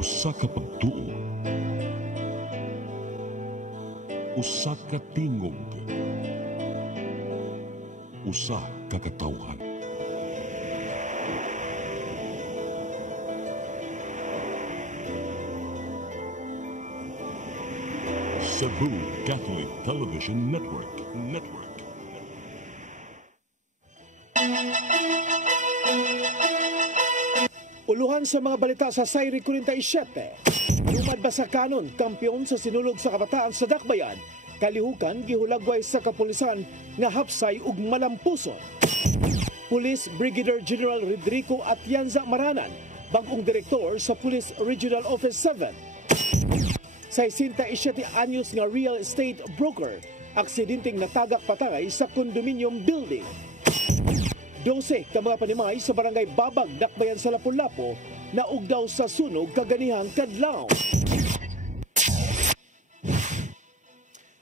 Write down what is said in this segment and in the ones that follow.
Usa ka pagtuo, usa ka tingog, usa ka katawhan. Cebu Catholic Television Network. Uluhan sa mga balita sa Sayri 47. Lumad Basakanon, kampiyon sa sinulog sa kabataan sa Dakbayan. Kalihukan, gihulagway sa kapulisan nga hapsay ug malampuson. Police Brigadier General Rodrigo Atienza Maranan, bagong direktor sa Police Regional Office 7. 67 anyos nga real estate broker, aksidenteng natagak patay sa condominium building. 12 ka mga panimay sa barangay Babag, Dakbayan sa Lapu-Lapu na ugdaw sa sunog kaganihang kadlaw.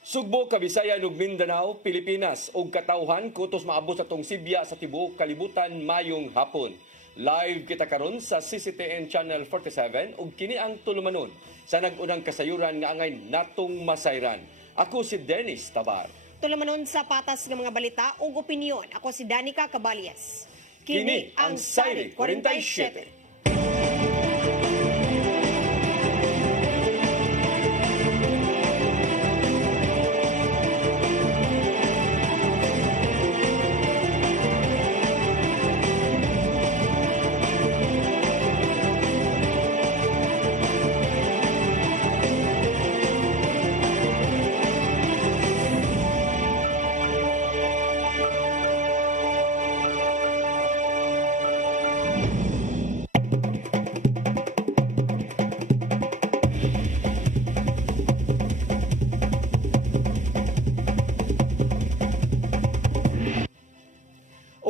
Sugbo, Kabisayan ug Mindanao, Pilipinas ug katawhan kutos maabot sa tong Sibya sa tibuok kalibutan mayong hapon. Live kita karon sa CCTN Channel 47 ug kini ang tulumanon sa nag-unang kasayuran nga angay natong masayran. Ako si Dennis Tabar. Tulumanon sa patas ng mga balita ug opinyon. Ako si Danica Caballes. Kini ang Sayri 47.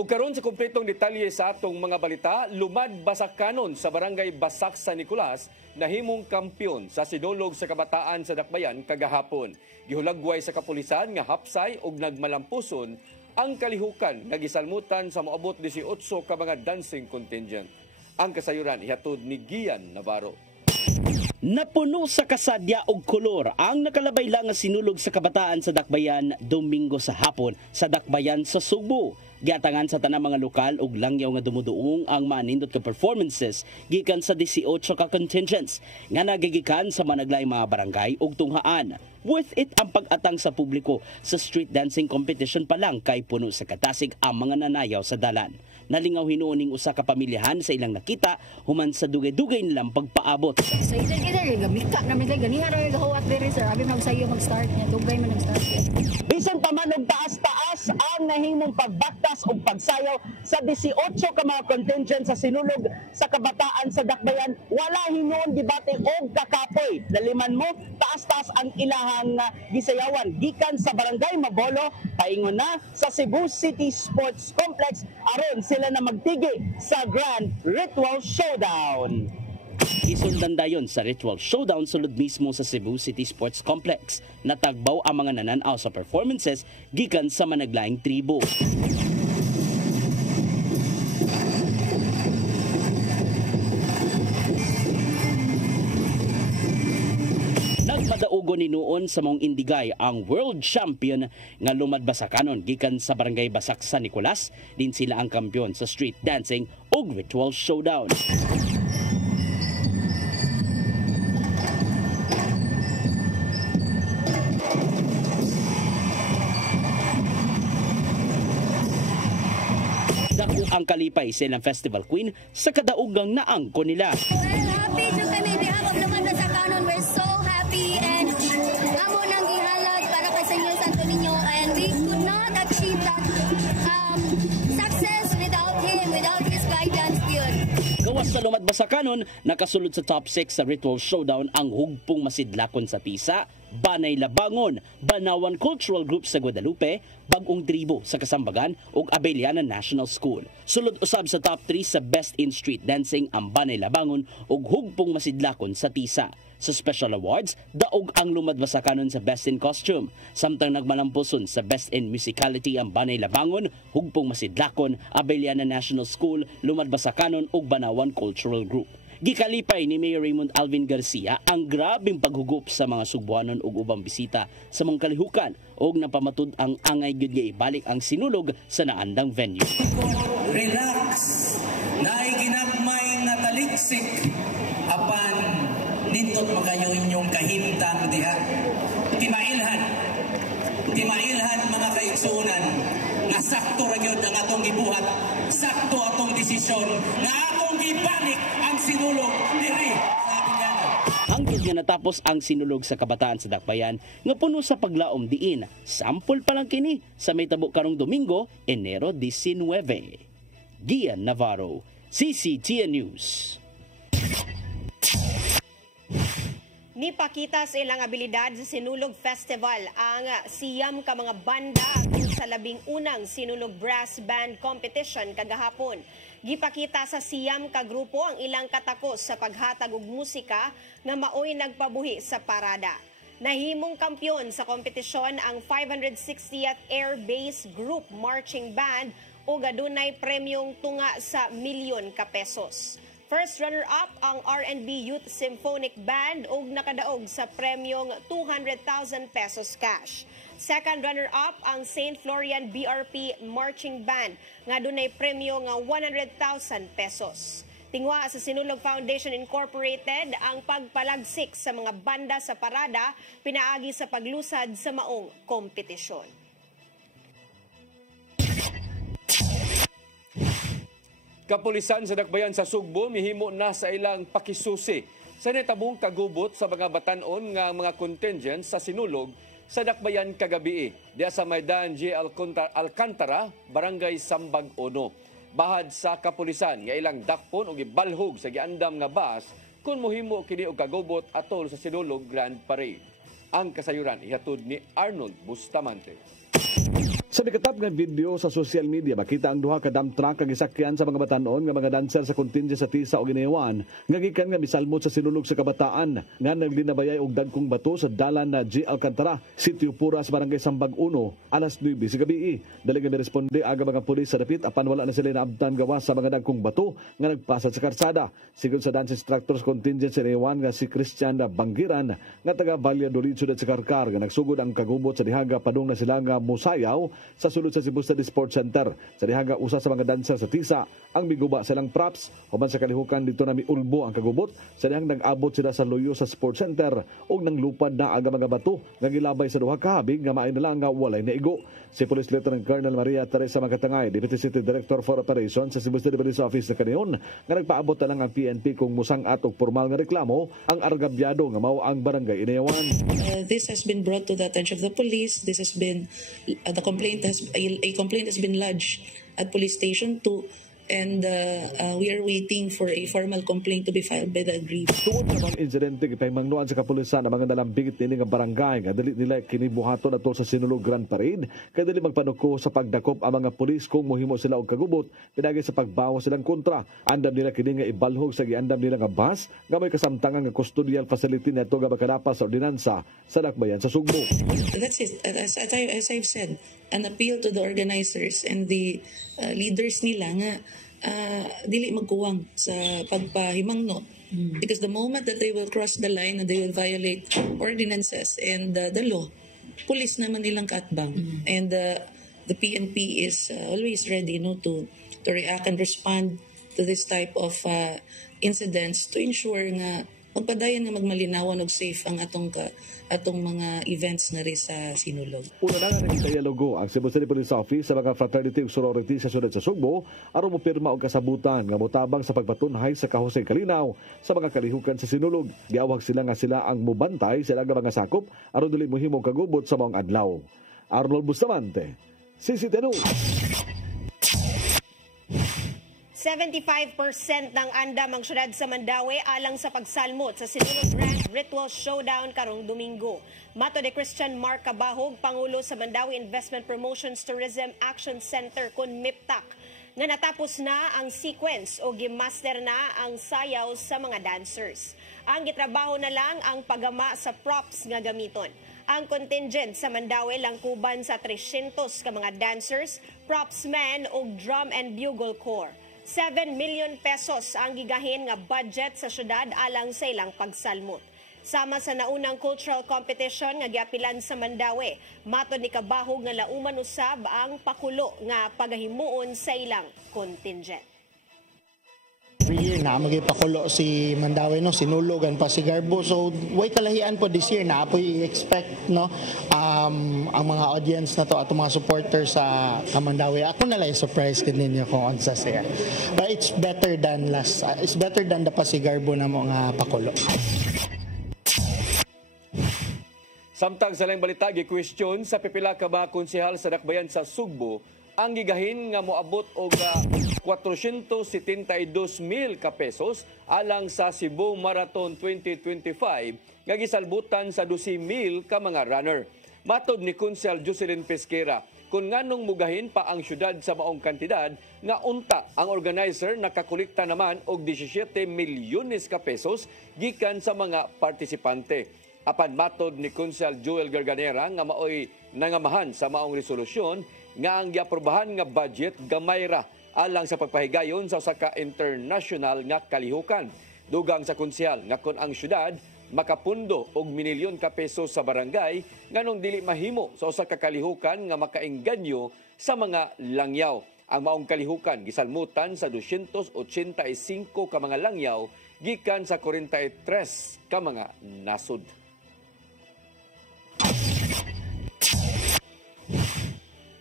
Karon sa kumpletong detalye sa atong mga balita, lumad Basakanon sa barangay Basak sa Nicolas nahimong kampiyon sa sinulog sa kabataan sa Dakbayan kagahapon. Gihulagway sa kapulisan nga hapsay ug nagmalampuson ang kalihukan nga gisalmutan sa moabot 18 ka mga dancing contingent. Ang kasayuran ihatod ni Gian Navarro. Napuno sa kasadya og kolor ang nakalabay lang nga sinulog sa kabataan sa Dakbayan Domingo sa hapon sa Dakbayan sa Subo. Giatangan sa tanang mga lokal ug langyaw nga dumuduong ang manindot ka performances gikan sa 18 ka contingents nga nagigikan sa managlaing mga barangay ug tunghaan. Worth it ang pag-atang sa publiko sa street dancing competition pa lang kay puno sa katasig ang mga nanayaw sa dalan. Nalingaw hinuon ning usa ka pamilyahan sa ilang nakita human sa dugay-dugay nilang pagpaabot. Sa kita gamika na may ganihan ra gahuwat diri sir abi magsayo mag-start niya dugay man nag-start. Bisan pa man og taas-taas ang nahimong pagbaktas ug pagsayaw sa 18 ka mga contingent sa sinulog sa kabataan sa Dakbayan, wala hinuon debate og kakapoy. Daliman mo taas-taas ang ilahang gisayawan gikan sa barangay Mabolo paingon na sa Cebu City Sports Complex aron sila na magtigi sa Grand Ritual Showdown. Isundan dayon sa Ritual Showdown sulod mismo sa Cebu City Sports Complex. Natagbaw ang mga nananaw sa performances gikan sa managlaing tribo. Nagpadaugo ni noon sa mong Indigay ang world champion nga lumad Basakanon gikan sa barangay Basak sa Nicolas. Din sila ang kampiyon sa street dancing ug Ritual Showdown. Dako ang kalipay silang festival queen sa kadaugang naangko nila. Well, happy to kami behalf of Lumad Basakanon. We're so happy and amo nang gihalad para kay Senyor Santo Niño and we could not achieve that success without him, without his guidance yun. Gawas sa Lumad Basakanon, nakasulod sa top 6 sa Ritual Showdown ang hugpong masidlakon sa Pisa, Banay Labangon, Banawan Cultural Group sa Guadalupe, Bagong Tribo sa Kasambagan ug Abeliana National School. Sulod usab sa top 3 sa Best in Street Dancing ang Banay Labangon ug Hugpong Masidlakon sa Tisa. Sa Special Awards, daog ang lumadbasakanon sa Best in Costume. Samtang nagmalampuson sa Best in Musicality ang Banay Labangon, Hugpong Masidlakon, Abeliana National School, lumadbasakanon ug Banawan Cultural Group. Gikalipay ni Mayor Raymond Alvin Garcia ang grabing paghugup sa mga Sugbuanon ug ubang bisita sa mga kalihukan ug napamatud ang angay gyud nga ibalik ang sinulog sa naandang venue. Relax, naay ginagmay nga taliksik apan nindot magayo inyong kahimtang diha. Timailhan mga kaigsuonan nga sakto ra gyud ang atong gibuhat, sakto atong desisyon nga atong gibalik ang sinulog diri sa Abeliana. Hangtod nga natapos ang sinulog sa kabataan sa Dakbayan nga puno sa paglaom diin, sampol pa lang kini sa may tabo karong Domingo, Enero 19. Gian Navarro, CCTN News. Nipakita sa ilang abilidad sa Sinulog Festival ang siyam ka mga banda sa 11 Sinulog Brass Band Competition kagahapon. Gipakita sa siyam ka grupo ang ilang katakos sa paghatag og musika nga maoy nagpabuhi sa parada. Nahimong kampyon sa kompetisyon ang 560th Air Base Group Marching Band ug adunay premyong tunga sa milyon ka pesos. First runner-up ang R&B Youth Symphonic Band ug nakadaog sa premyong 200,000 pesos cash. Second runner-up ang St. Florian BRP Marching Band nga dunay premyo nga 100,000 pesos. Tingwa sa Sinulog Foundation Incorporated ang pagpalagsik sa mga banda sa parada pinaagi sa paglusad sa maong kompetisyon. Kapulisan sa Dakbayan sa Sugbo mihimo na sa ilang pakisusi sa netabong kagubot sa mga batanon nga mga contingent sa sinulog sa Dakbayan kagabi diya sa Maidan J. Alcantara, Barangay Sambag 1. Bahad sa kapulisan nga ilang dakpon og ibalhog sa giandam nga bus kun mohimo kini og kagubot atol sa sinulog Grand Parade. Ang kasayuran ihatod ni Arnold Bustamante. Sa mikatap nga video sa social media, makita ang duha ka dump truck ang gisakyan sa mga batanon nga mga dancer sa contingent sa Tisa o Ginayawan nga gikan nga misalmot sa sinulog sa kabataan nga naglinabayay og dagkong bato sa dalan na J. Alcantara, Sitio Puras, Barangay Sambag 1, alas 9 sa gabi. Dali nga miresponde aga mga pulis sa dapit apan wala na sila naabtan gawas sa mga dagkong bato nga nagpasad sa karsada. Sigon sa dance instructors contingent sa Ginayawan nga si Christian Bangiran nga taga Valle Dorizo de Carcar nga nagsugod ang kagubot sa dihaga padung na sila nga musayaw sa sulod sa Cebu City Sports Center. Sa dihaga usa sa mga dancer sa Tisa ang miguba silang props human sa kalihukan dito na miulbo ang kagubot. Sa dihang nag-abot sila sa loyo sa Sports Center ug nang lupad na aga mga bato nga gilabay sa duha ka habig nga maay na lang nga walay naigo. Si Police Lieutenant Colonel Maria Teresa Magatangay, Deputy City Director for Operations sa Cebu City Police Office na kaniyon nga nagpaabot na lang ang PNP kung musang-at og formal nga reklamo ang argabyado nga mao ang Barangay Inayawan. This has been brought to the attention of the police. This has been a complaint has been lodged at Police Station 2 and we are waiting for a formal complaint to be filed by the aggrieved. Tungod sa mga insidente gipahimangnuan sa kapulisan ang mga nalambigit nini nga barangay nga dili nila kinibuhaton atol sa sinulog Grand Parade kay dili magpanuko sa pagdakop ang mga pulis kung mohimo sila og kagubot pinagi sa pagbawas silang kontra. Andam nila kini nga ibalhog sa giandam nila nga bus nga may kasamtangan nga custodial facility neto nga makadapas sa ordinansa sa Dakbayan sa Sugbo. That's it. As I've said, an appeal to the organizers and the leaders nila nga dili magkuwang sa pagpahimangno because the moment that they will cross the line and they will violate ordinances and the law, police naman nilang kaatbang and the PNP is always ready to react and respond to this type of incidents to ensure nga magpadayon nga magmalinawan og safe ang atong mga events na rin sa sinulog. Una na nga nagkayalogo ang Cebu City Police Office sa mga fraternity ug sorority sa syudad sa Sugbo aron mopirma og kasabutan nga motabang sa pagpatunhay sa kahusay kalinaw sa mga kalihukan sa sinulog. Giawag sila nga sila ang mubantay sa ilang mga sakop aron dili mohimong kagubot sa maong adlaw. Arnold Bustamante, CCTN News. 75% ng andam ang syudad sa Mandaue alang sa pagsalmot sa sinulog Grand ritual showdown karong Domingo. Mato ni Christian Mark Cabahog, Pangulo sa Mandawi Investment Promotions Tourism Action Center kun MIPTAC, nga natapos na ang sequence o gimaster na ang sayaw sa mga dancers. Ang gitrabaho na lang ang paggama sa props nga gamiton. Ang contingent sa Mandawi langkuban sa 300 ka mga dancers, propsmen o drum and bugle corps. 7 million pesos ang gigahin nga budget sa syudad alang sa ilang pagsalmot. Sama sa naunang cultural competition nga giapilan sa Mandawi, matod ni Cabahog nga lauman usab ang pakulo nga pagahimuon sa ilang contingent. Every year na magipakulo si Mandawi, no, sinulogan pa si Garbo, so way kalahian po this year na po i-expect, no, ang mga audience na to at mga supporters sa Mandawi. Ako na lang surprise din ninyo kung unsa siya, but it's better than the pa si Garbo na mga pakulo. Samtang sa laing balita, gi-question sa pipila ka mga konsehal sa dakbayan sa Sugbo ang gigahin nga moabot og 472,000 ka pesos alang sa Cebu Marathon 2025 nga gisalbutan sa 12,000 ka mga runner. Matod ni Konsehal Jocelyn Pesquera, kung nganong mugahin pa ang syudad sa maong kantidad nga unta ang organizer nakakolekta naman og 17 milyones ka pesos gikan sa mga partisipante. Apan matod ni Konsehal Joel Garganera nga maoy nangamahan sa maong resolusyon nga ang giaprobahan nga budget gamay ra alang sa pagpahigayon sa usa ka international nga kalihukan. Dugang sa konsehal nga kon ang syudad makapundo og milyon ka pesos sa barangay nganong dili mahimo sa usa ka kalihukan nga makaengganyo sa mga langyaw. Ang maong kalihukan gisalmutan sa 285 ka mga langyaw gikan sa 43 ka mga nasud.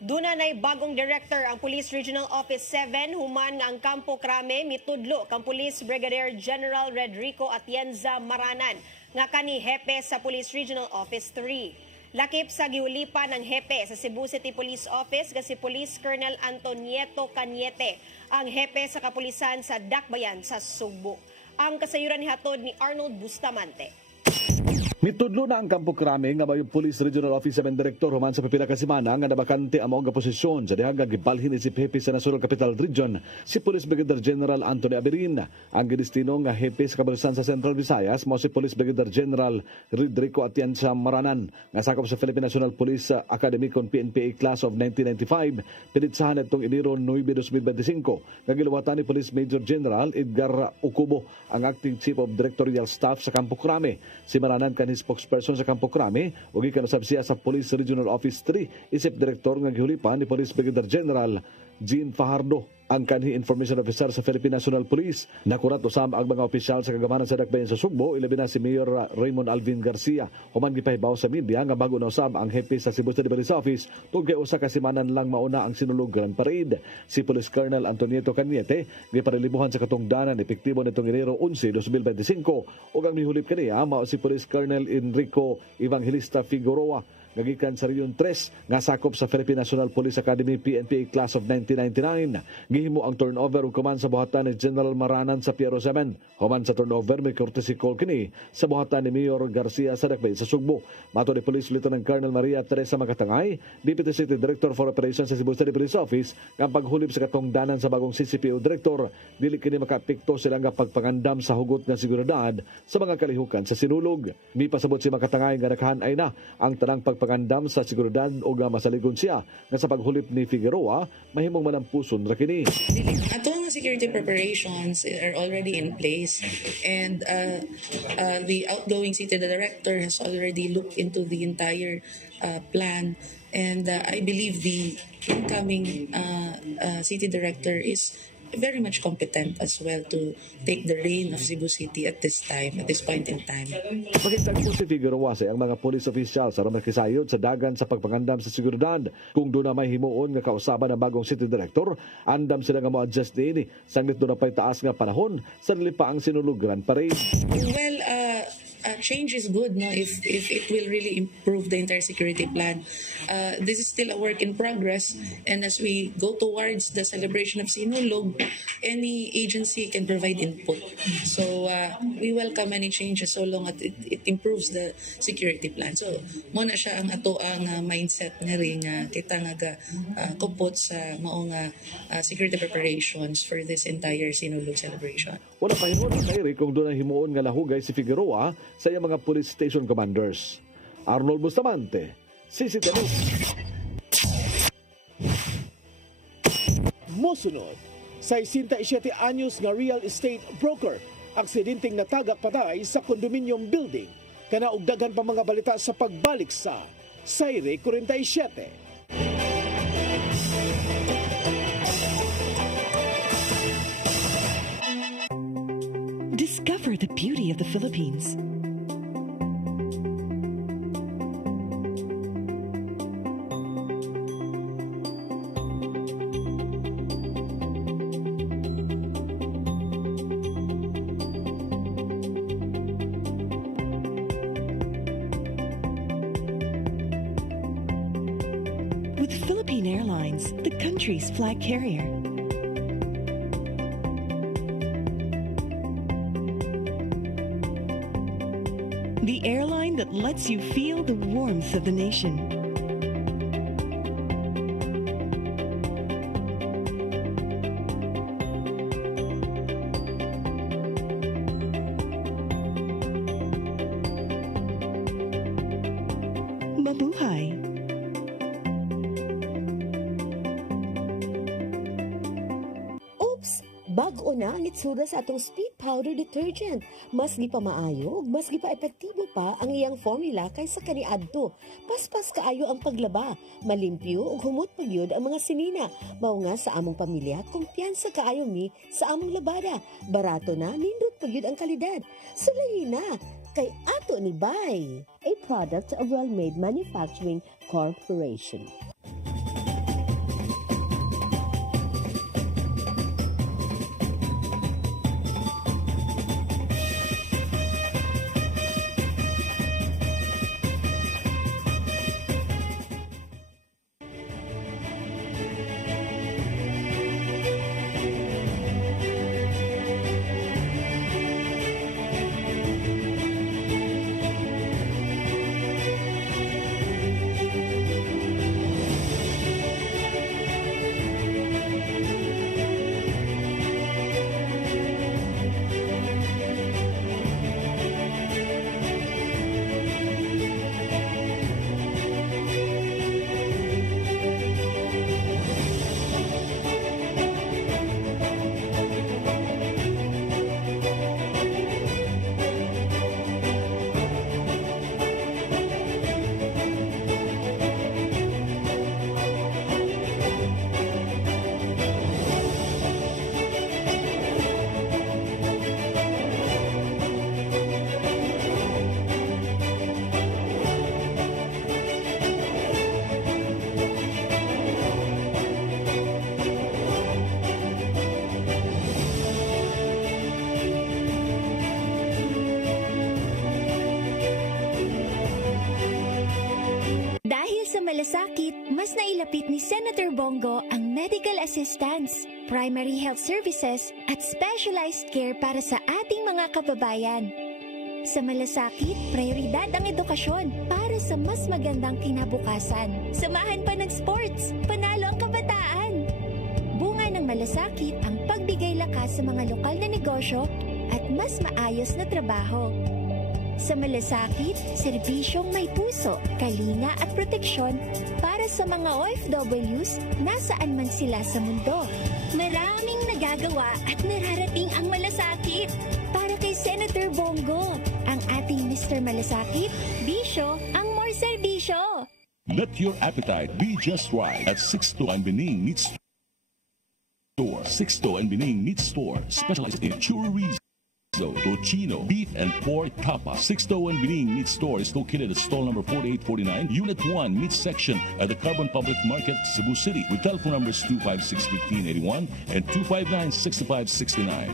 Duna nay bagong director ang Police Regional Office 7 human nga ang Campo Crame mitudlo kang Police Brigadier General Redrico Atienza Maranan nga kani hepe sa Police Regional Office 3. Lakip sa giulipan ng hepe sa Cebu City Police Office nga si Police Colonel Antonieto Cañete ang hepe sa kapulisan sa Dakbayan sa Sugbo. Ang kasayuran ni hatod ni Arnold Bustamante. Mitudlo na ang Campo Crame nga may Police Regional Office 7 Director human sa pipila ka semana nga nabakante ang maong posisyon sa dihang gibalhin isip hepe sa National Capital Region si Police Brigadier General Anthony Aberin. Ang gidestino nga hepe sa kapulisan sa Central Visayas mo si Police Brigadier General Redrico Atienza Maranan nga sakop sa Philippine National Police Academy kon PNPA Class of 1995 pinitsahan itong Enero 9, 2025 nga giluwatan ni Police Major General Edgar Ucubo ang Acting Chief of Directorial Staff sa Campo Crame. Si Maranan kanhi spokesperson sa Campo Crame ug gikanusab siya sa Police Regional Office 3 isip direktor nga gihulipan ni Police Brigadier General Jean Fajardo. Ang kanhi information officer sa Philippine National Police nakurat usab ang mga opisyal sa kagamanan sa Dakbayan sa Sugbo ilabi na si Mayor Raymond Alvin Garcia human gipahibaw sa media nga bago na usab ang hepe sa Cebu City Police Office tungkol usa ka semanan lang mauna ang sinulog Grand Parade. Si Police Colonel Antonieto Cañete giparelibuhan sa katungdanan epektibo nitong Enero 11, 2025 ug ang mihulip kaniya mao si Police Colonel Enrico Evangelista Figueroa gagikan sa Region 3 nga sakop sa Philippine National Police Academy PNPA Class of 1999. Gihimo ang turnover ug command sa buhatan ni General Maranan sa Piero 7. Human sa turnover may courtesy call kini sa buhatan ni Mayor Garcia sa Dakbayan sa Sugbo. Mato ni Police Lieutenant Colonel Maria Teresa Makatangay, Deputy City Director for Operations sa Cebu City Police Office, nga paghulip sa katungdanan sa bagong CCPO Director, dili kini makaapekto sila nga pagpangandam sa hugot nga seguridad sa mga kalihukan sa sinulog. Mipasabot si Makatangay nga nakahanay na ang tanang pagpangandam sa seguridad o nga masaligon siya nga sa paghulip ni Figueroa mahimong manampuson ra kini. Ato nga security preparations are already in place and the outgoing city director has already looked into the entire plan and I believe the incoming city director is very much competent as well to take the reign of Cebu City at this point in time. Makitag po si Figueroa sa ang mga police officials sa makisayod sa dagan sa pagpangandam sa seguridad. Kung doon na may himuon nga kausaban ng bagong city director, andam sila nga mo-adjust niini. Sanglit doon na pa'y taas nga panahon sa pa ang sinulog Grand Parade. Well, change is good, no? If it will really improve the entire security plan. This is still a work in progress, and as we go towards the celebration of Sinulog, any agency can provide input. So we welcome any changes so long as it improves the security plan. So muna siya ang ato ang mindset nga rin kita nga kupot sa maong security preparations for this entire Sinulog celebration. Wala pa yun na kairi kung doon ang himuon nga lahugay si Figueroa sa iyang mga police station commanders. Arnold Bustamante, CCTV. Mosunod, 67 anyos nga real estate broker, aksidenteng natagak patay sa condominium building. Kanaog daghan pa mga balita sa pagbalik sa Sayre 47. Discover the beauty of the Philippines. With Philippine Airlines, the country's flag carrier. The airline that lets you feel the warmth of the nation. Mabuhay. Bag-o na ang itsura sa atong speed powder detergent. Mas gipamaayo, mas gipa-epektibo pa ang iyang formula kaysa kaniadto. Paspas kaayo ang paglaba, malimpyo ug humot pagyud ang mga sinina. Mao nga sa among pamilya, kumpiyansa kaayo mi sa among labada. Barato na, nindot pagyud ang kalidad. Sulayin na kay ato ni Bay, a product of Well-Made Manufacturing Corporation. Malasakit, mas nailapit ni Senator Bongo ang medical assistance, primary health services at specialized care para sa ating mga kababayan. Sa malasakit, prioridad ang edukasyon para sa mas magandang kinabukasan. Samahan pa ng sports, panalo ang kabataan. Bunga ng malasakit ang pagbigay lakas sa mga lokal na negosyo at mas maayos na trabaho. Sa malasakit, serbisyong may puso, kalinga at proteksyon para sa mga OFWs nasaan man sila sa mundo. Maraming nagagawa at nararating ang malasakit. Para kay Senator Bongo, ang ating Mr. Malasakit, bisyo ang more serbisyo. Let your appetite be just right at Sixto and Bening Meat Store. Sixto and Bening Meat Store specializes in churros, tocino, beef, and pork tapas. Sixto and Bening Meat Store is located at stall number 4849, Unit 1, Meat Section at the Carbon Public Market, Cebu City, with telephone numbers 256-1581 and 259-6569.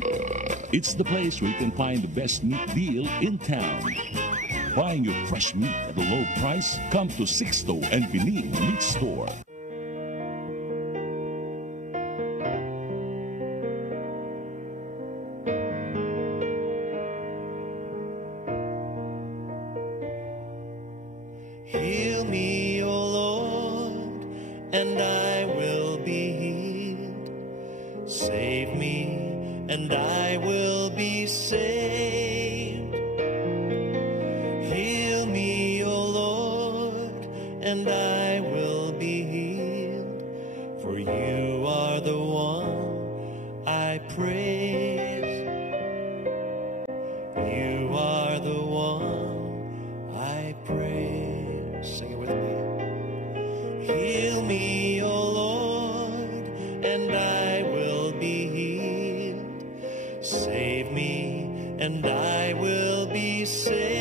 It's the place where you can find the best meat deal in town. buying your fresh meat at a low price? Come to Sixto and Bining Meat Store. Heal me, O Lord, and I will be healed. Save me, and I will be saved. Heal me, O Lord, and I will be healed. For you are the one I praise. You are the one I praise. Sing it with me. Heal me, O Lord, and I will be healed. Save me, and I will be saved.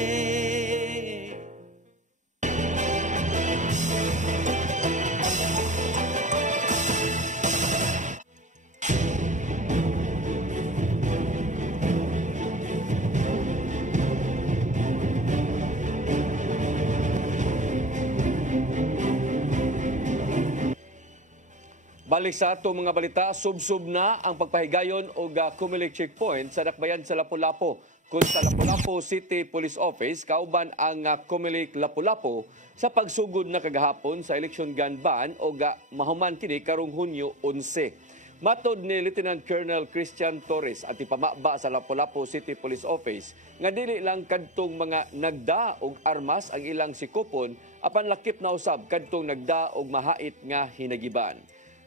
Balik sa ato mga balita, subsub na ang pagpahigayon o Comelec checkpoint sa Dakbayan sa Lapu-Lapu. Kung sa Lapu-Lapu City Police Office, kauban ang Comelec Lapu-Lapu sa pagsugod na kagahapon sa election gun ban o mahuman kini karong Hunyo 11. Matod ni Lieutenant Colonel Christian Torres at ipamaba sa Lapu-Lapu City Police Office nga dili lang kadtong mga nagda og armas ang ilang sikupon apan lakip na usab kadtong nagda og mahait nga hinagiban.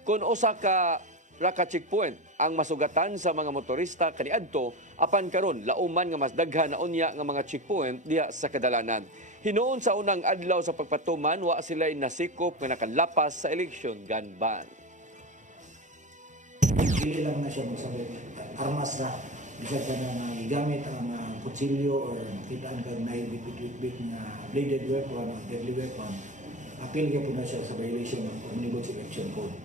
Kung usa ka raka checkpoint ang masugatan sa mga motorista kaniadto, apan karon lauman nga mas daghan na unya nga mga checkpoint diha sa kadalanan. Hinuon sa unang adlaw sa pagpatuman, wa sila'y nasikop nga nakalapas sa election gun ban. Dili lang na siya masabi armas ra, bisa ka na gigamit ang kutsilyo or kitaan ka na ibig na bladed weapon or deadly weapon. Apil ka po na siya sa violation of Omnibus Election Code.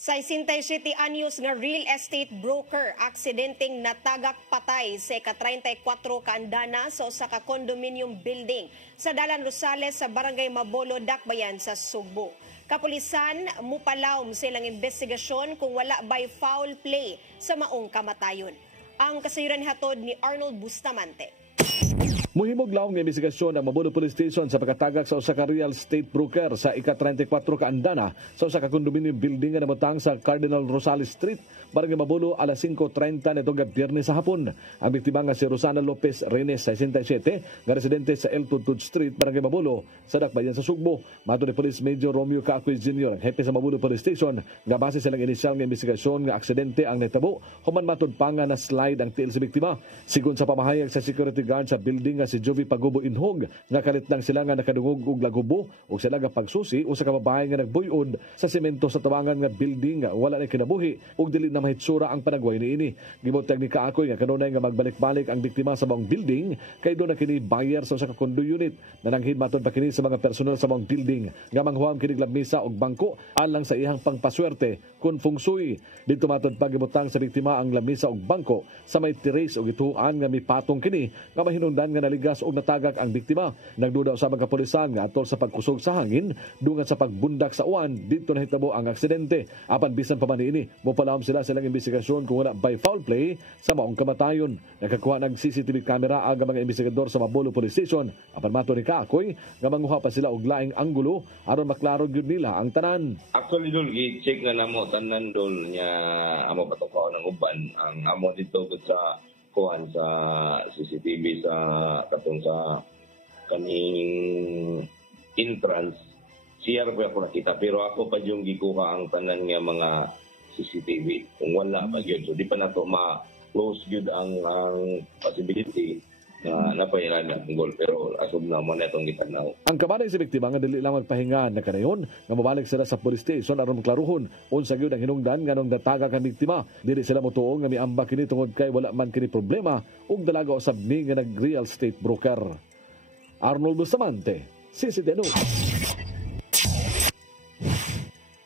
Sa 67 anyos nga real estate broker, aksidenteng natagak patay sa ika-34 kaandana sa usa ka condominium building sa Dalan Rosales sa Barangay Mabolo, Dakbayan sa Sugbo. Kapulisan mupalawom silang investigasyon kung wala by foul play sa maong kamatayon. Ang kasayuran hatod ni Arnold Bustamante. Muhimog lawom nga investigasyon ang Mabolo Police Station sa pagkatagak sa usa ka real estate broker sa ika-34 kaandana sa usa ka condominium building nga namutang sa Cardinal Rosales Street, Barangay Mabolo, alas 5:30 nitong Biyernes sa hapon. Ang biktima nga si Rosana Lopez Renes, 67, nga residente sa El Tudtud Street, Barangay Mabolo, sa Dakbayan sa Sugbo. Mato ni Police Major Romeo Cacoy Jr., ang hepe sa Mabolo Police Station, nga base silang inisyal nga investigasyon nga aksidente ang netabo, human matod pa nga na slide ang tiil sa biktima. Sigon sa pamahayag sa security guard sa building nga si Jovi Pagubo Inhog, nga kalit lang sila nga nakadungog og lagubo o sila nga pagsusi o sa kababae nga nagbuyod sa semento sa tabangan nga building nga wala na kinabuhi ug dili na mahitsura ang panagway niini. Gibutag ni Kaakoy nga kanunay nga magbalik-balik ang biktima sa maong building kay do na kini buyer sa usa ka condo unit. Nananghid matod pa kini sa mga personel sa maong building nga manghuam kini lamisa og bangko alang sa ihang pangpaswerte kun feng shui. Dito matod pa gibutang sa biktima ang lamisa og bangko sa may terrace og ituan nga mipatong kini nga mahinungdan nga naligas og natagak ang biktima. Nagduda sa mga kapulisan nga atol sa pagkusog sa hangin dungan sa pagbundak sa uwan dito nahitabo ang aksidente. Apan bisan pa man niini, mopalawom sila silang investigasyon kung wala by foul play sa maong kamatayon. Nakakuha ng CCTV camera ang mga investigador sa Mabolo Police Station. Apan mato ni Kaakoy nga manguha pa sila og laing anggulo aron maklaro gyud nila ang tanan. Actually dul i-check na namo tanan dul nya amo patukaw ng uban ang amo dito sa kuhan sa CCTV sa katong sa kaning entrance siya ra ako nakita pero ako pa yung gikuha ang tanan nga mga CCTV kung wala pa yun so di pa nato ma-close yun ang possibility na napailan ang goal pero asub na mo na itong gitanaw. Ang kabanay sa biktima nga dili lang magpahinga na kanayon nga mabalik sila sa police station aron maklaruhon unsa gyud ang hinungdan nganong natagak ang biktima. Dili sila motuong nga miamba kini tungod kay wala man kini problema ug dalaga usab ni nga nag real estate broker. Arnold Bustamante, CCTV News.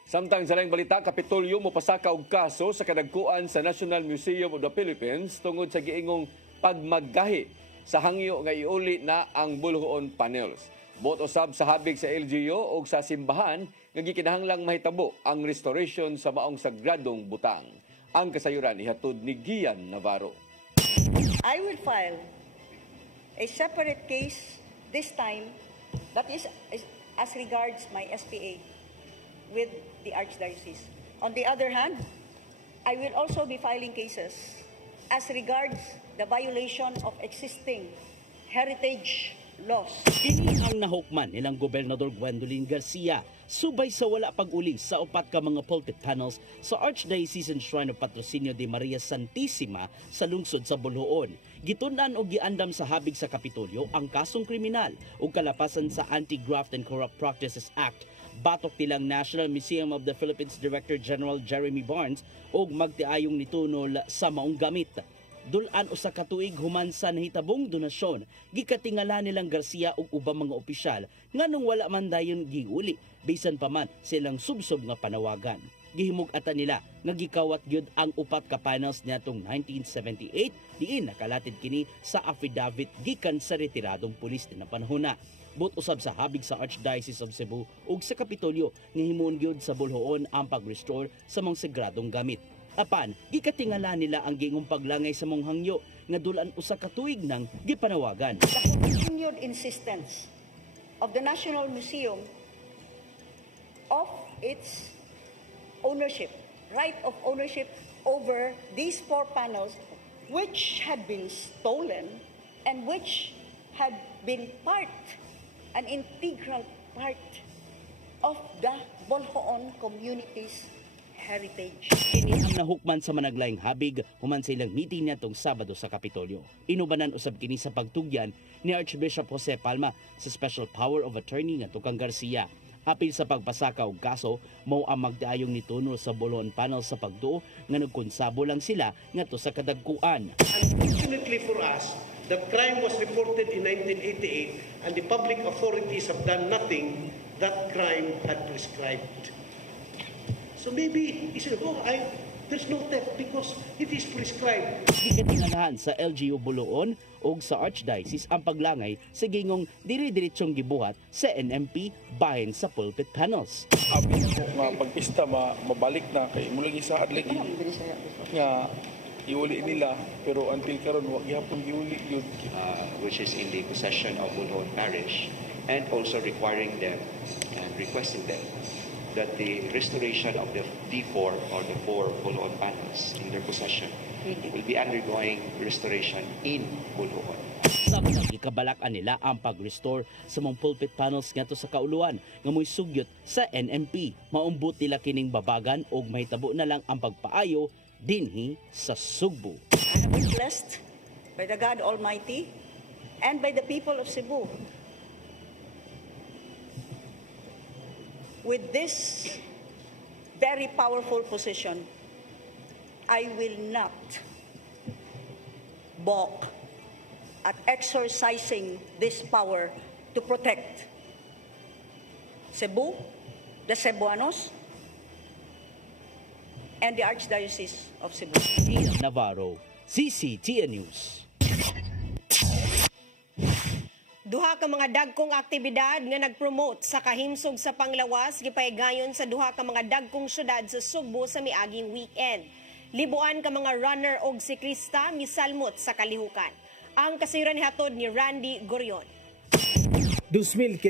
Samtang sa laing balita, Kapitolyo mopasaka og kaso sa kadagkuan sa National Museum of the Philippines tungod sa giingong pagmaggahi sa hangyo nga iuli na ang bulhoon panels. Buot usab sa habig sa LGU o sa simbahan nga gikinahanglang mahitabo ang restoration sa maong sagradong butang. Ang kasayuran ihatod ni Gian Navarro. I will file a separate case this time that is as regards my SPA with the Archdiocese. On the other hand, I will also be filing cases as regards the violation of existing heritage laws. Kini ang nahukman nilang Gobernador Gwendolyn Garcia subay sa wala pag-uli sa upat ka mga pulpit panels sa Archdiocesan Shrine of Patrocinio de Maria Santissima sa lungsod sa Bulhoon. Gitun-an og giandam sa habig sa Kapitolyo ang kasong kriminal ug kalapasan sa Anti-Graft and Corrupt Practices Act. Batok tilang National Museum of the Philippines Director General Jeremy Barnes og magtiayong nitunol sa maong gamit. Dulan usa ka tuig human sa nahitabong donasyon, gikatingala nilang Garcia ug ubang mga opisyal nganong wala man dayon giuli bisan pa man silang subsob nga panawagan. Gihimug-atan nila nga gikawat gyud ang upat ka panels niadtong 1978 diin nakalatid kini sa affidavit gikan sa retiradong pulis na panahona. But usab sa habig sa Archdiocese of Cebu ug sa Kapitolyo nga himuon gyud sa Bulhoon ang pag-restore sa mga sagradong gamit. Apan, gikatingala nila ang gingong paglangay sa mong hangyo nga dulan usa ka tuig nang gipanawagan. The continued insistence of the National Museum of its ownership, right of ownership over these 4 panels which had been stolen and which had been an integral part of the Bulhoon community's heritage. Kini ang nahukman sa managlayng habig human sa ilang meeting niya tong Sabado sa Kapitolyo. Inubanan usab kini sa pagtugyan ni Archbishop Jose Palma sa Special Power of Attorney ngadto kang Garcia. Apil sa pagpasaka og kaso, mao ang magdaayong nitunol sa Bulhoon panel sa pagduo nga nagkonsabo lang sila ngadto sa kadagkuan. Unfortunately for us, the crime was reported in 1988 and the public authorities have done nothing that crime had prescribed. So maybe he said, there's no theft because it is prescribed. Gikatingalahan sa LGU Bulhoon o sa Archdiocese ang paglangay sa gingong diri-diritsong gibuhat sa NMP bahin sa pulpit panels. Abi ko nga pagpista mabalik na kay mulagi sa adlay nga iuli nila pero until karon wa gihapon giuli yun. Which is in the possession of Bulhoon Parish and also requiring them and requesting them that the restoration of the D4 or the 4 Bulhoon panels in their possession will be undergoing restoration in Bulhoon. Samtang ikabalak-an nila ang pag-restore sa mga pulpit panels ngadto sa kauluan nga mo'y sugyot sa NMP. Maumbot nila kining babagan og mahitabo na lang ang pagpaayo dinhi sa Sugbo. I have been blessed by the God Almighty and by the people of Cebu with this very powerful position. I will not balk at exercising this power to protect Cebu, the Cebuanos, and the Archdiocese of Cebu. Navarro, CCTN News. Duha ka mga dagkong aktibidad nga nagpromote sa kahimsog sa panglawas gipahigayon sa duha ka mga dagkong syudad sa Sugbo sa miaging weekend. Libuan ka mga runner og siklista misalmot sa kalihukan. Ang kasayuran hatod ni Randy Gorion. 2,500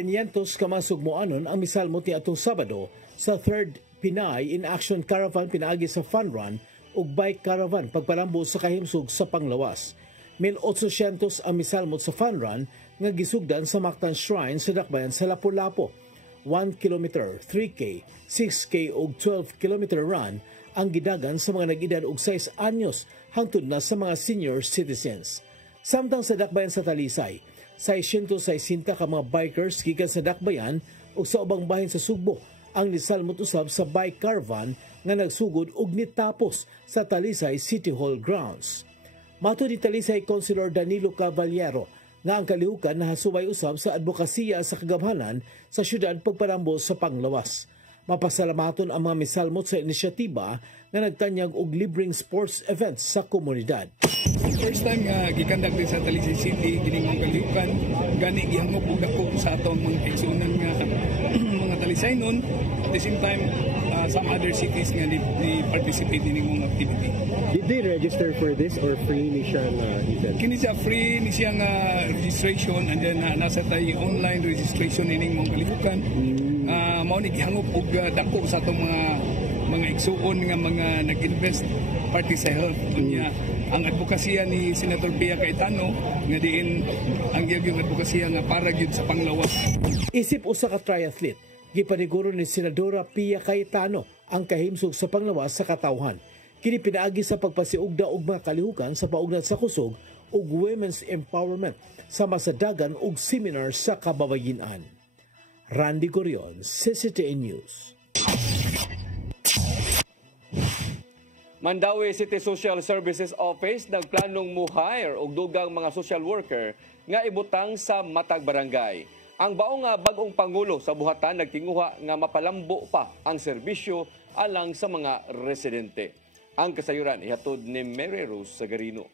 ka mga sugmoanon ang misalmot ni atong Sabado sa 3rd Pinay in Action Caravan pinaagi sa Fun Run ug Bike Caravan pagpalambo sa kahimsog sa panglawas. 1,800 ang misalmot sa Fun Run nga gisugdan sa Mactan Shrine sa Dakbayan sa Lapu-Lapu. 1 km, 3K, 6K ug 12 km run ang gidagan sa mga nag-edad og 6 anyos hangtod na sa mga senior citizens. Samtang sa Dakbayan sa Talisay, 660 ka mga bikers gikan sa Dakbayan ug sa ubang bahin sa Sugbo ang nisalmot usab sa bike caravan nga nagsugod og nitapos sa Talisay City Hall grounds. Matud ni Talisay Councilor Danilo Caballero nga ang kalihukan nahasubay usab sa advokasya sa kagamhanan sa syudad pagparambo sa panglawas. Mapasalamaton ang mga misalmot sa inisyatiba nga nagtanyag og libreng sports events sa komunidad. First time nga gikandak din sa Talisay City, gining kaliukan, gani gihangop og dako sa atong mga kaigsuonan nga mga Talisaynon. At the same time, some other cities nga ni participate in mga activity. Did they register for this or free ni siya event? Kini siya free ni siya nga registration and then nasa tayo online registration ining mga kalihukan. Mao ni gihangop og dako sa atong mga igsuon nga mga nag-invest party sa health. Kunya ang advokasya ni Senator Pia Cayetano nga diin ang giyang advokasya nga para gyud sa panglawas. Isip usa ka triathlete, gipaniguro ni Senadora Pia Cayetano ang kahimsog sa panglawas sa katawhan. Kini pinaagi sa pagpasiugda og mga kalihukan sa paugnat sa kusog ug women's empowerment sama sa dagan ug seminar sa kababayen-an. Randy Corion, CCTN News. Mandawi City Social Services Office nagplanong mo-hire og dugang mga social worker nga ibutang sa matag barangay. Ang baong bagong pangulo sa buhatan nagtinguha nga mapalambo pa ang serbisyo alang sa mga residente. Ang kasayuran ihatod ni Mary Rose Sagarino.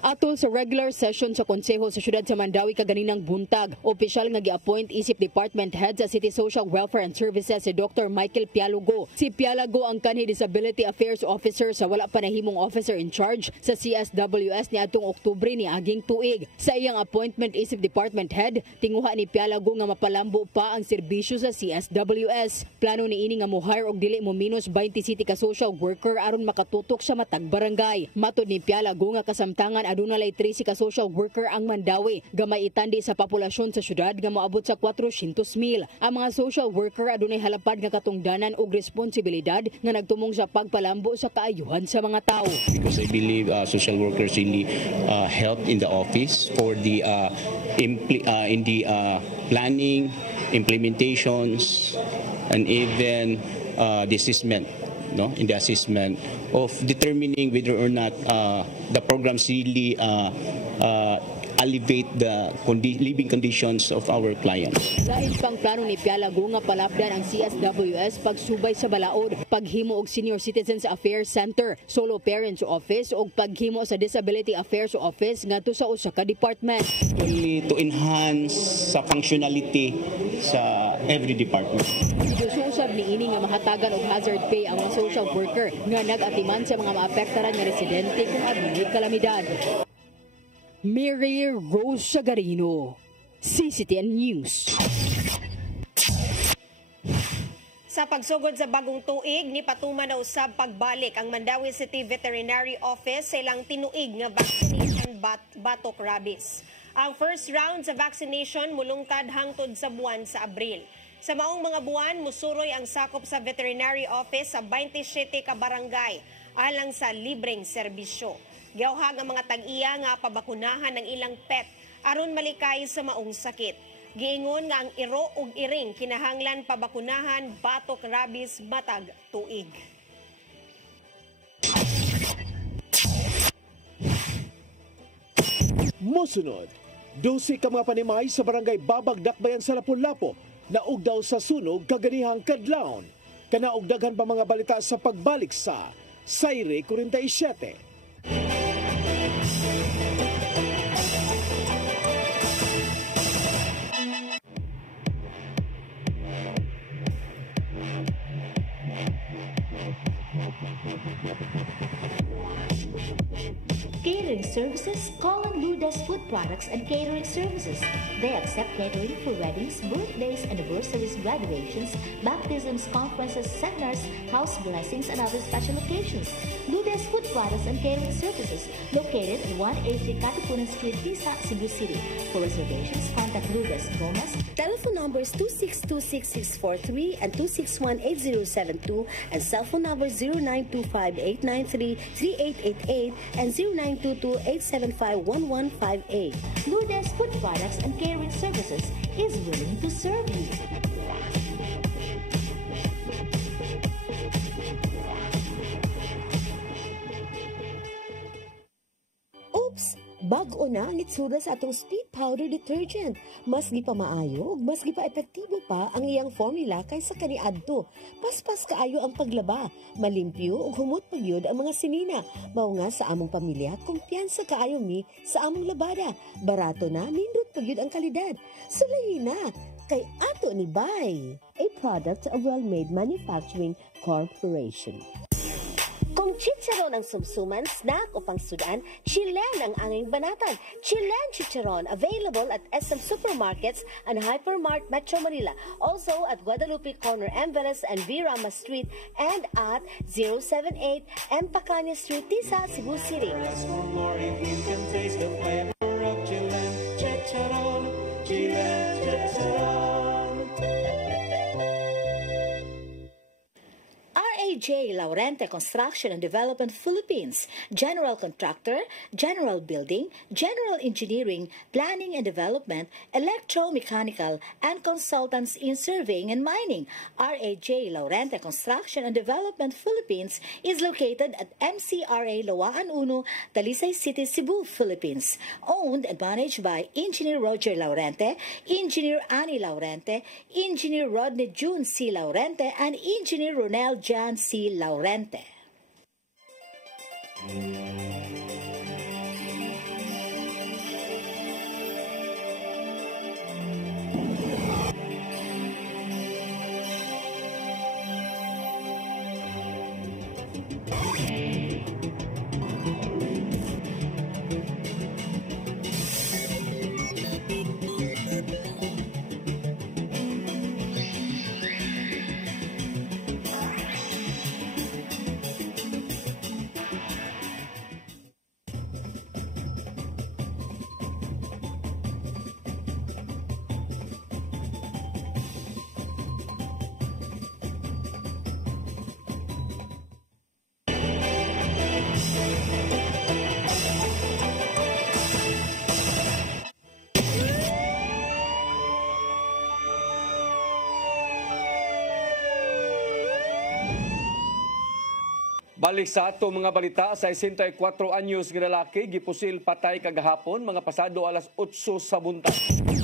Atol sa regular session sa Konseho sa Siyudad sa Mandawi kaganinang buntag, opisyal nga gi-appoint isip Department Head sa City Social Welfare and Services si Dr. Michael Pialago. Si Pialago ang kanhi Disability Affairs Officer sa wala pa nahimong officer in charge sa CSWS ni atong Oktubre ni aging tuig. Sa iyang appointment isip Department Head, tinguha ni Pialago nga mapalambo pa ang serbisyo sa CSWS. Plano ni ini nga mo-hire og dili mo minus 20 city ka social worker aron makatutok sa matag barangay. Matod ni Pialago nga kasamtangan adunay 13 ka social worker ang Mandawi. Gamay itandi sa populasyon sa syudad nga moabot sa 400,000. Ang mga social worker adunay halapad nga katungdanan ug responsibilidad nga nagtumong sa pagpalambo sa kaayuhan sa mga tao. Because I believe social workers really help in the office for the in the planning, implementations, and even the assessment. No, in the assessment of determining whether or not the programs really alleviate the living conditions of our clients. Dahil pang plano ni Pialago nga palapdan ang CSWS pagsubay sa balaod, paghimo og Senior Citizens Affairs Center, Solo Parents Office ug paghimo sa Disability Affairs Office ngadto sa usa ka department. Only to enhance sa functionality sa every department. Gisusab ni ini nga mahatagan og hazard pay ang mga social worker nga nag-atiman sa mga maapektaran nga residente kung adunay kalamidad. Mary Rose Sagarino, CCTN News. Sa pagsugod sa bagong tuig, ni patuman na usab pagbalik ang Mandawi City Veterinary Office sa ilang tinuig nga vaccination batok rabies. Ang first round sa vaccination mulungtad hangtod sa buwan sa Abril. Sa maong mga buwan, musuroy ang sakop sa Veterinary Office sa 27 ka barangay alang sa libreng serbisyo. Giyawhag ang mga tag-iya nga pabakunahan ng ilang pet aron malikay sa maong sakit. Giingon nga ang iro ug iring kinahanglan pabakunahan batok rabies matag tuig. Mosunod, 12 ka mga panimay sa barangay Babag, Dakbayan sa Lapu-Lapu naug daw sa sunog kaganihang kadlawon. Kanaog daghan pa mga balita sa pagbalik sa Sayre 47. Catering services, call on Lourdes Food Products and Catering Services. They accept catering for weddings, birthdays, anniversaries, graduations, baptisms, conferences, seminars, house blessings, and other special occasions. Lourdes Food Products and Catering Services, located at 183 Katipunan Street, Tisa, Cebu City. For reservations, contact Lourdes Gomez. Telephone numbers 2626643 and 2618072 and cell phone number 0925-893-3888 and 0922-875-1158. Lourdes Food Products and Catering Services is willing to serve you. Oops! Bag-o na ang itsura sa atong speed powder detergent. Mas gipamaayo, mas gipa-epektibo pa ang iyang formula kaysa kaniadto. Paspas kaayo ang paglaba, malimpyo ug humot pagyud ang mga sinina. Mao nga sa among pamilya, kumpiyansa kaayo mi sa among labada. Barato na, nindot pagyud ang kalidad. Sulayin na kay ato ni Bay, a product of Well-Made Manufacturing Corporation. Kung chicharon ang sumsuman, snack o pangsudan, Chilen ang anging banatan. Chilen Chicharon, available at SM Supermarkets and Hypermart Metro Manila. Also at Guadalupe Corner, Envelas and Virama Street, and at 078 Empacania Street, Tisa, Cebu City. J. Laurente Construction and Development Philippines, General Contractor, General Building, General Engineering, Planning and Development, Electromechanical, and Consultants in Surveying and Mining. R.A.J. Laurente Construction and Development Philippines is located at MCRA Lawaan 1, Talisay City, Cebu, Philippines. Owned and managed by Engineer Roger Laurente, Engineer Annie Laurente, Engineer Rodney June C. Laurente, and Engineer Ronel Jan C. Laurente. Balik sa ato mga balita, sa 64 anyos nga lalaki gipusil patay kagahapon mga pasado alas 8 sa buntag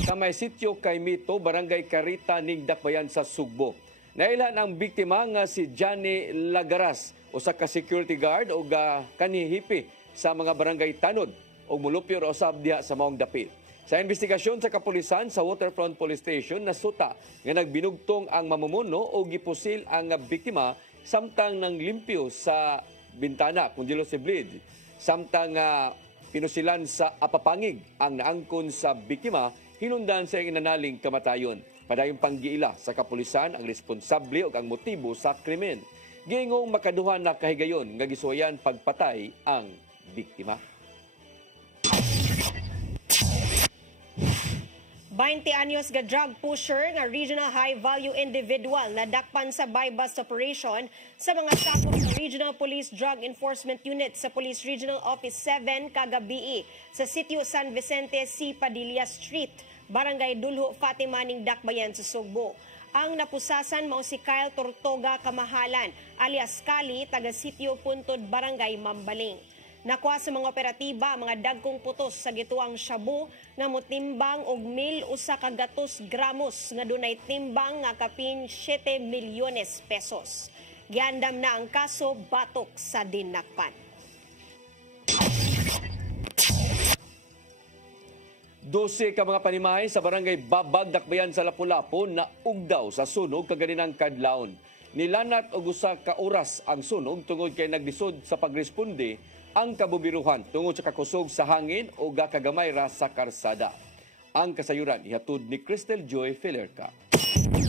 sa may sitio kay Mito, Barangay Carita, Nigdakbayan sa Sugbo. Nailan ang biktima nga si Johnny Lagaras, usa ka security guard o kanihipi sa mga barangay Tanod o mulupyo ra usab diha sa maong dapit. Sa investigasyon sa kapulisan sa Waterfront Police Station, nasuta nga nagbinugtong ang mamumuno o gipusil ang biktima samtang nang limpyo sa bintana kung dilo si bleed. Samtang pinusilan sa apapangig ang naangkon sa biktima, hinundan sa inanaling kamatayon. Padayong panggiila sa kapulisan ang responsable o ang motibo sa krimen. Gingong makaduhan na kahigayon nga gisuwayan pagpatay ang biktima. 20 anyos ga drug pusher nga regional high-value individual na dakpan sa buy-bust operation sa mga sakop sa Regional Police Drug Enforcement Unit sa Police Regional Office 7 kagabi sa sitio San Vicente C. Padilla Street, Barangay Dulho, Fatima, Nigdakbayan sa Sugbo. Ang napusasan mao si Kyle Tortoga Kamahalan alias Kali, taga sitio Puntod, Barangay Mambaling. Nakuha sa mga operatiba mga dagkong putos sa gituang shabu nga motimbang og 1,100 gramos nga dunay timbang nga kapin 7 milyones pesos. Giandam na ang kaso batok sa dinakpan. 12 ka mga panimahay sa barangay Babag, Dakbayan sa Lapu-Lapu na ugdaw sa sunog kaganinang kadlawon. Nilanat og usa ka oras ang sunog tungod kay naglisod sa pagresponde ang kabubiruhan tungod sa kakusog sa hangin o gakagamay ra sa karsada. Ang kasayuran ihatod ni Crystal Joy Filerca.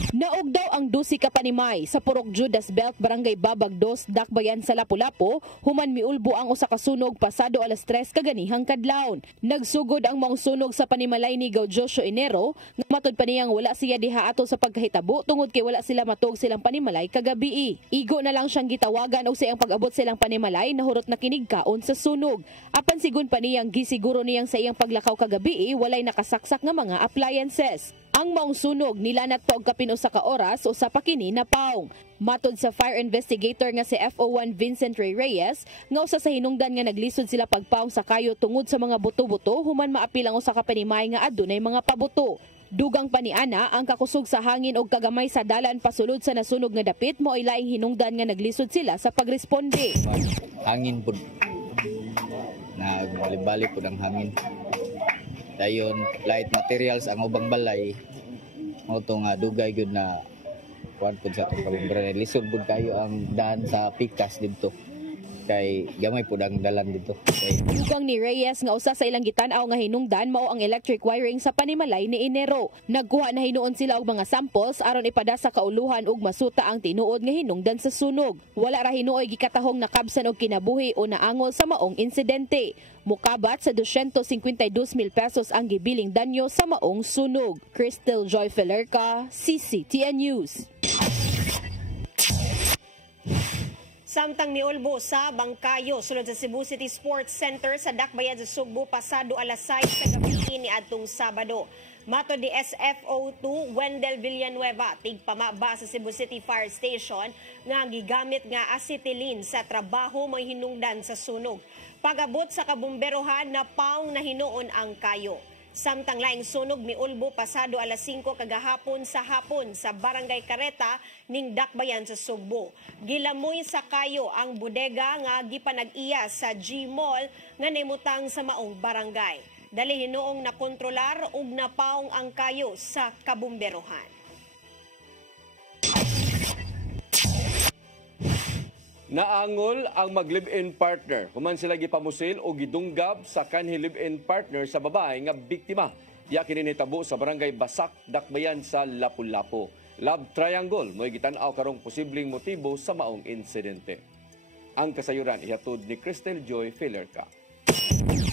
Naugdaw ang 12 ka panimay sa Purok Judas Belt, Barangay Babag 2, Dakbayan sa Lapu-Lapu, human miulbo ang usa ka sunog pasado alas 3 kaganihang kadlawon. Nagsugod ang maong sunog sa panimalay ni Gaudioso Enero, nga matud pa niyang wala siya diha ato sa pagkahitabo tungod kay wala sila matog silang panimalay kagabi. Igo na lang siyang gitawagan og sayang pag-abot silang panimalay nahurot na kinigkaon sa sunog. Apan sigun pa niyang gisiguro niyang sa iyang paglakaw kagabi walay nakasaksak nga mga appliances. Ang maong sunog nilanat pa og kapin usa ka oras o sa pakini na paong. Matod sa fire investigator nga si FO1 Vincent Ray Reyes, nga usa sa hinungdan nga naglisod sila pagpaong sa kayo tungod sa mga buto-buto human maapil ang usa ka panimay nga adunay mga pabuto. Dugang paniana ang kakusog sa hangin og kagamay sa dalan pasulod sa nasunog nga dapit mo ay laing hinungdan nga naglisod sila sa pagresponde. Hangin pud na bali-bali pud ang hangin. Dayon light materials ang ubang balay mo to nga dugay gyud na kuan pud sa atong kabumbra lisod pud kayo ang daan sa pikas didto kay gamay pud ang dalan didto. Dugang ni Reyes nga usa sa ilang gitan-aw nga hinungdan mao ang electric wiring sa panimalay ni Enero. Nagkuha na hinuon sila og mga samples aron ipada sa kauluhan ug masuta ang tinuod nga hinungdan sa sunog. Wala ra hinuoy gikatahong nakabsan og kinabuhi o naangol sa maong insidente. Mukabat sa 252,000 pesos ang gibiling danyo sa maong sunog. Crystal Joy Felerca, CCTN News. Samtang niulbo sa Bangkayo, sulod sa Cebu City Sports Center sa Dakbayan sa Sugbo, pasado alas 6 sa gabi ni adtong Sabado. Matod ni SFO2 Wendell Villanueva, tigpamaba sa Cebu City Fire Station nga gigamit nga acetylene sa trabaho may hinungdan sa sunog. Pagabot sa kabumberohan na paong na hinuon ang kayo. Samtang laing sunog ni Ulbo pasado alas 5 kagahapon sa hapon sa Barangay Careta ning Dakbayan sa Sugbo. Gilamoy sa kayo ang bodega nga gipanag-iya sa G-Mall nga nimutang sa maong barangay. Dali hinuong nakontrolar ug napaong ang kayo sa kabumberohan. Naangol ang mag-live-in partner. Human sila gipamusil o gidunggab sa kanhi live-in partner sa babae nga biktima. Ya kini nitabo sa Barangay Basak, Dakbayan sa Lapu-Lapu. Love triangle mo'y gitan-aw karong posibleng motibo sa maong insidente. Ang kasayuran ihatod ni Crystal Joy Felerca.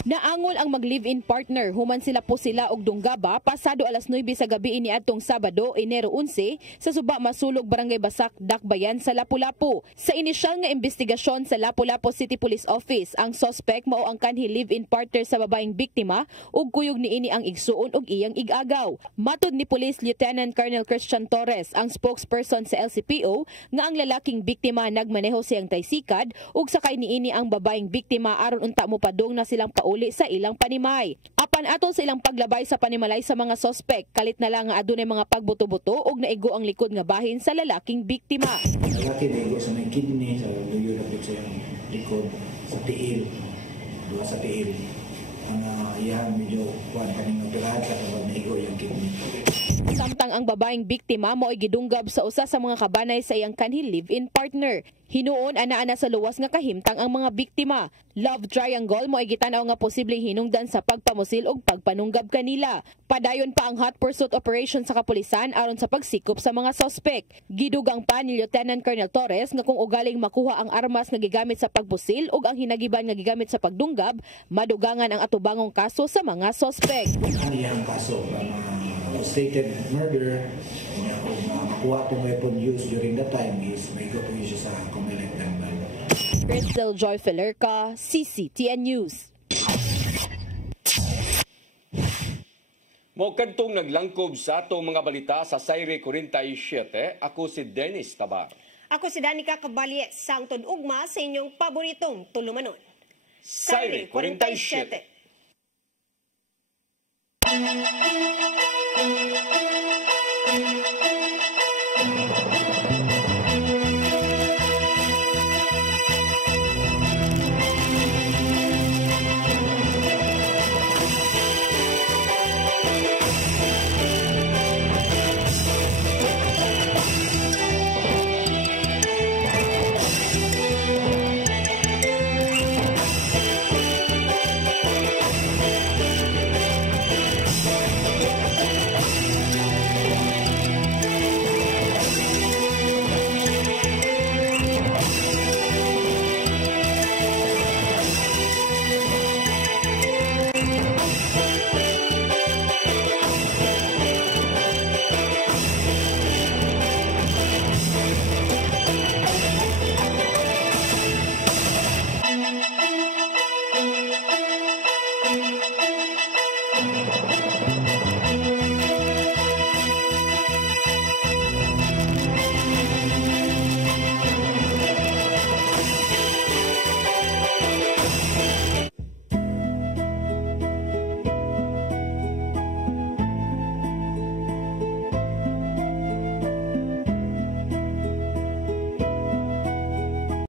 Naangol ang mag-live-in partner human sila po sila og dunggaba pasado alas 9 sa gabi ini adtong Sabado, Enero 11 sa Suba Masulog, Barangay Basak, Dakbayan sa Lapu-Lapu. Sa inisyal nga investigasyon sa Lapu-Lapu City Police Office, ang suspect mao ang kanhi live-in partner sa babaeng biktima ug kuyog niini ang igsuon og iyang igagaw. Matud ni Police Lieutenant Colonel Christian Torres, ang spokesperson sa LCPO, nga ang lalaking biktima nagmaneho siyang taysikad ug sakay niini ang babaeng biktima aron unta mo padung na silang pauli sa ilang panimay. Apan atol sa ilang paglabay sa panimalay sa mga sospek, kalit na lang nga adunay mga pagbuto-buto ug naigo ang likod nga bahin sa lalaking biktima. Lalaki naigo sa may kidney, sa luyo na po sa likod, sa tiil, duha sa tiil. Mga iyan medyo kuwan kaning operahan sa kapag naigo yung kidney. Samtang ang babaeng biktima mo ay gidunggab sa usa sa mga kabanay sa iyang kanhi live-in partner. Hinuon ana sa luwas nga kahimtang ang mga biktima. Love triangle mo ay gitanaw nga posibleng hinungdan sa pagpamusil ug pagpanunggab kanila. Padayon pa ang hot pursuit operation sa kapulisan aron sa pagsikop sa mga sospek. Gidugang pa ni Lieutenant Colonel Torres nga kung ugaling makuha ang armas nga gigamit sa pagpusil ug ang hinagiban nga gigamit sa pagdunggab, madugangan ang atubangong kaso sa mga sospek. Ano yung kaso? Stated murder, kung makuha itong weapon used during that time is may go po siya sa Comelec Tambal. Crystal Joy Felerca, CCTN News. Mo kadtong naglangkob sa atong mga balita sa Sayre 47, ako si Dennis Tabar. Ako si Danica Cabalies, sangtod ugma sa inyong paboritong tulumanon. Sayre 47.